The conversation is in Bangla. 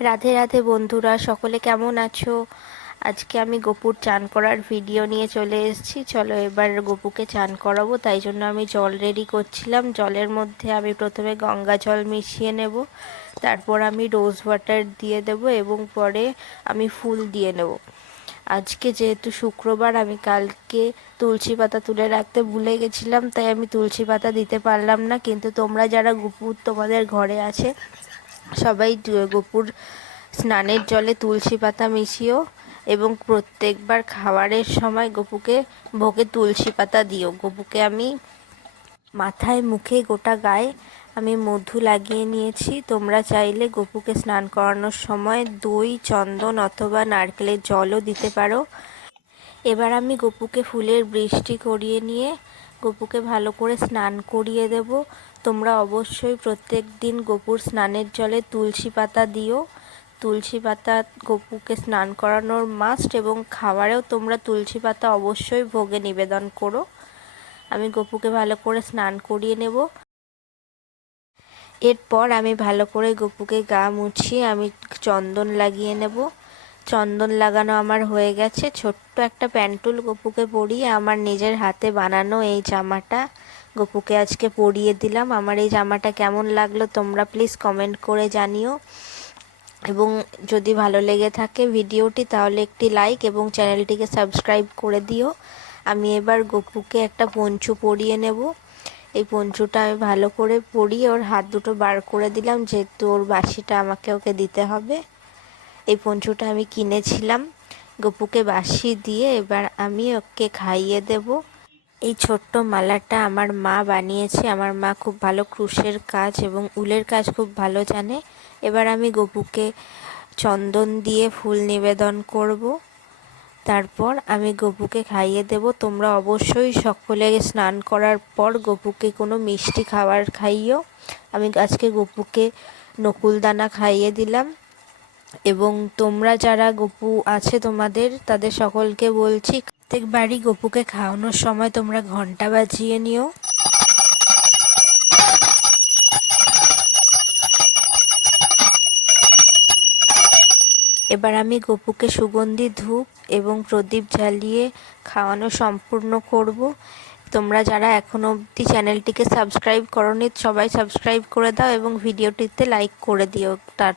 রাধে রাধে বন্ধুরা, সকলে কেমন আছো? আজকে আমি গপুর চান করার ভিডিও নিয়ে চলে এসেছি। চলো এবার গপুকে চান করাবো, তাই জন্য আমি জল রেডি করছিলাম। জলের মধ্যে আমি প্রথমে গঙ্গা জল মিশিয়ে নেব, তারপর আমি রোজ ওয়াটার দিয়ে দেব এবং পরে আমি ফুল দিয়ে নেব। আজকে যেহেতু শুক্রবার, আমি কালকে তুলসী পাতা তুলে রাখতে ভুলে গেছিলাম, তাই আমি তুলসী পাতা দিতে পারলাম না। কিন্তু তোমরা যারা গপুর তোমাদের ঘরে আছে, সবাই গপুর স্নানের জলে তুলসী পাতা মিশিও এবং প্রত্যেকবার খাবারের সময় গপুকে ভোগে তুলসী পাতা দিও। গপুকে আমি মাথায়, মুখে, গোটা গায়ে আমি মধু লাগিয়ে নিয়েছি। তোমরা চাইলে গপুকে স্নান করানোর সময় দই, চন্দন অথবা নারকেলের জলও দিতে পারো। এবার আমি গপুকে ফুলের বৃষ্টি করিয়ে নিয়ে গপুকে ভালো করে স্নান করিয়ে দেব। তোমরা অবশ্যই প্রত্যেক দিন গপুর স্নানের জলে তুলসী পাতা দিও। তুলসী পাতা গপুকে স্নান করানোর মাস্ট, এবং খাবারেও তোমরা তুলসী পাতা অবশ্যই ভোগে নিবেদন করো। আমি গপুকে ভালো করে স্নান করিয়ে নেব। এরপর আমি ভালো করে গপুকে গা মুছিয়ে আমি চন্দন লাগিয়ে নেব। চন্দন লাগানো আমার হয়ে গেছে। ছোট্ট একটা প্যান্টুল গপুকে পরিয়ে আমার নিজের হাতে বানানো এই জামাটা গপুকে আজকে পরিয়ে দিলাম। আমার এই জামাটা কেমন লাগলো তোমরা প্লিজ কমেন্ট করে জানিও, এবং যদি ভালো লেগে থাকে ভিডিওটি তাহলে একটি লাইক এবং চ্যানেলটিকে সাবস্ক্রাইব করে দিও। আমি এবার গপুকে একটা পঞ্চু পরিয়ে নেব। এই পঞ্চুটা আমি ভালো করে পরিয়ে ওর হাত দুটো বার করে দিলাম, যেহেতু ওর বাসিটা আমাকে ওকে দিতে হবে। এই পঞ্চুটা আমি কিনেছিলাম। গপুকে বাসি দিয়ে এবার আমি ওকে খাইয়ে দেব। এই ছোট্ট মালাটা আমার মা বানিয়েছে। আমার মা খুব ভালো ক্রুশের কাজ এবং উলের কাজ খুব ভালো জানে। এবার আমি গপুকে চন্দন দিয়ে ফুল নিবেদন করব, তারপর আমি গপুকে খাইয়ে দেব। তোমরা অবশ্যই সকলে স্নান করার পর গপুকে কোনো মিষ্টি খাবার খাইও। আমি আজকে গপুকে নকুলদানা খাইয়ে দিলাম। এবং তোমরা যারা গপু আছে তোমাদের, তাদের সকলকে বলছি প্রত্যেকবারই গপুকে খাওয়ানোর সময় তোমরা ঘন্টা বাজিয়ে নিও। এবার আমি গপুকে সুগন্ধি ধূপ এবং প্রদীপ জ্বালিয়ে খাওয়ানো সম্পূর্ণ করব। তোমরা যারা এখনো অবধি চ্যানেলটিকে সাবস্ক্রাইব করোনি, সবাই সাবস্ক্রাইব করে দাও এবং ভিডিওটিতে লাইক করে দিও। তার